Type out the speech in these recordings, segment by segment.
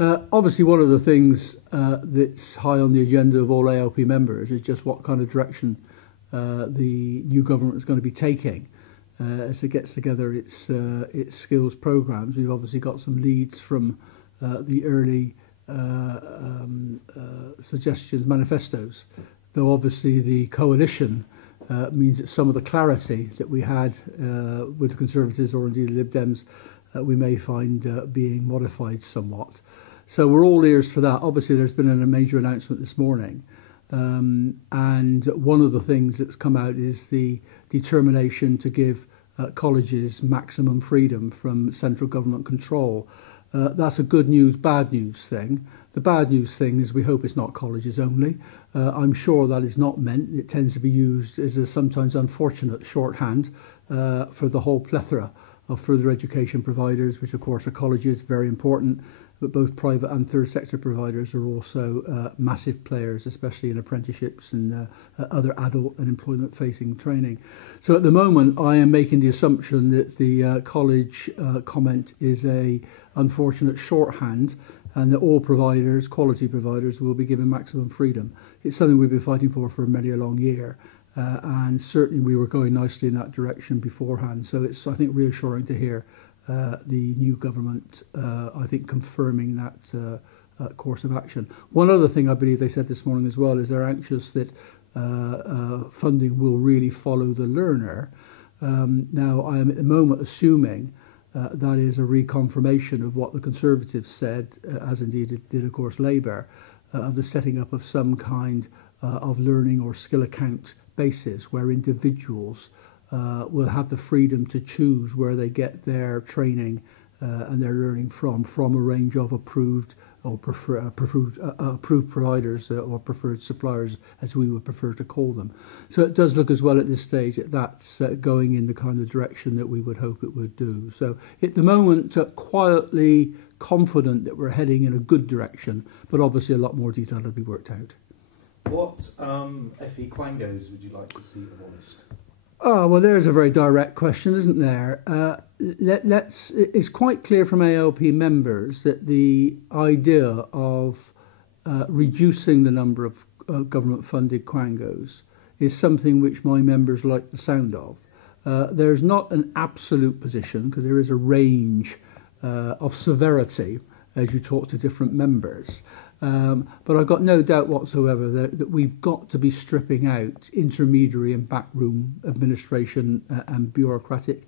Obviously, one of the things that's high on the agenda of all ALP members is just what kind of direction the new government is going to be taking as it gets together its skills programs. We've obviously got some leads from the early suggestions, manifestos, though obviously the coalition means that some of the clarity that we had with the Conservatives or indeed the Lib Dems we may find being modified somewhat. So we're all ears for that. Obviously there's been a major announcement this morning, and one of the things that's come out is the determination to give colleges maximum freedom from central government control. That's a good news, bad news thing. The bad news thing is we hope it's not colleges only. I'm sure that is not meant. It tends to be used as a sometimes unfortunate shorthand for the whole plethora of further education providers, which of course are colleges, very important, but both private and third sector providers are also massive players, especially in apprenticeships and other adult and employment facing training. So at the moment I am making the assumption that the college comment is a unfortunate shorthand, and that all providers, quality providers, will be given maximum freedom. It's something we've been fighting for many a long year. And certainly we were going nicely in that direction beforehand. So it's, I think, reassuring to hear the new government, I think, confirming that course of action. One other thing I believe they said this morning as well is they're anxious that funding will really follow the learner. Now, I am at the moment assuming that is a reconfirmation of what the Conservatives said, as indeed it did, of course, Labour, of the setting up of some kind of learning or skill account basis where individuals will have the freedom to choose where they get their training and their learning from a range of approved or approved providers or preferred suppliers, as we would prefer to call them. So it does look as well at this stage that that's going in the kind of direction that we would hope it would do. So at the moment, quietly confident that we're heading in a good direction, but obviously a lot more detail to be worked out. What FE quangos would you like to see abolished? Oh, well, there's a very direct question, isn't there? It's quite clear from ALP members that the idea of reducing the number of government-funded quangos is something which my members like the sound of. There's not an absolute position, because there is a range of severity as you talk to different members. But I've got no doubt whatsoever that we've got to be stripping out intermediary and backroom administration and bureaucratic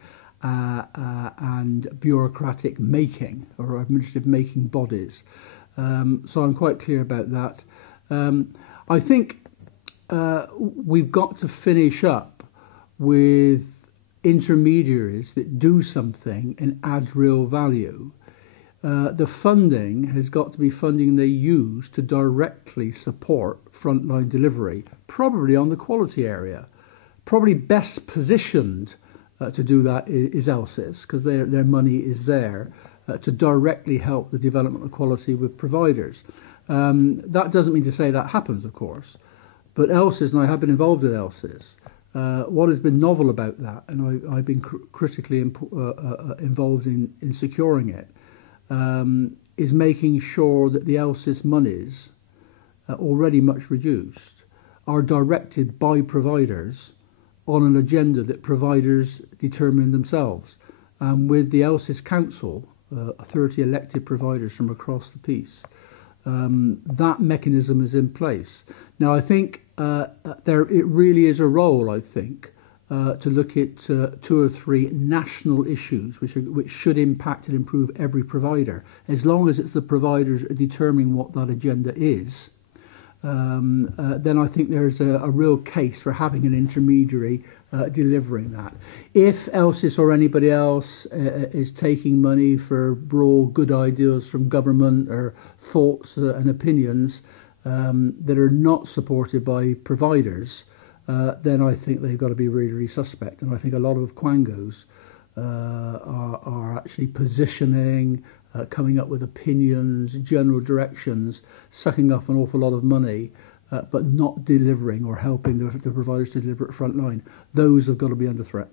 making or administrative making bodies. So I'm quite clear about that. I think we've got to finish up with intermediaries that do something and add real value. The funding has got to be funding they use to directly support frontline delivery, probably on the quality area. Probably best positioned to do that is ELSIS, because their money is there to directly help the development of quality with providers. That doesn't mean to say that happens, of course, but ELSIS, and I have been involved with ELSIS, what has been novel about that, and I've been critically involved in securing it, is making sure that the ELSIS monies, already much reduced, are directed by providers on an agenda that providers determine themselves. With the ELSIS Council, 30 elected providers from across the piece, that mechanism is in place. Now, I think it really is a role, I think, to look at 2 or 3 national issues which should impact and improve every provider, as long as it's the providers determining what that agenda is. Then I think there's a real case for having an intermediary delivering that. If ELSIS or anybody else is taking money for broad good ideas from government or thoughts and opinions that are not supported by providers, then I think they've got to be really, really suspect. And I think a lot of quangos are actually positioning, coming up with opinions, general directions, sucking up an awful lot of money, but not delivering or helping the providers to deliver at front line. Those have got to be under threat.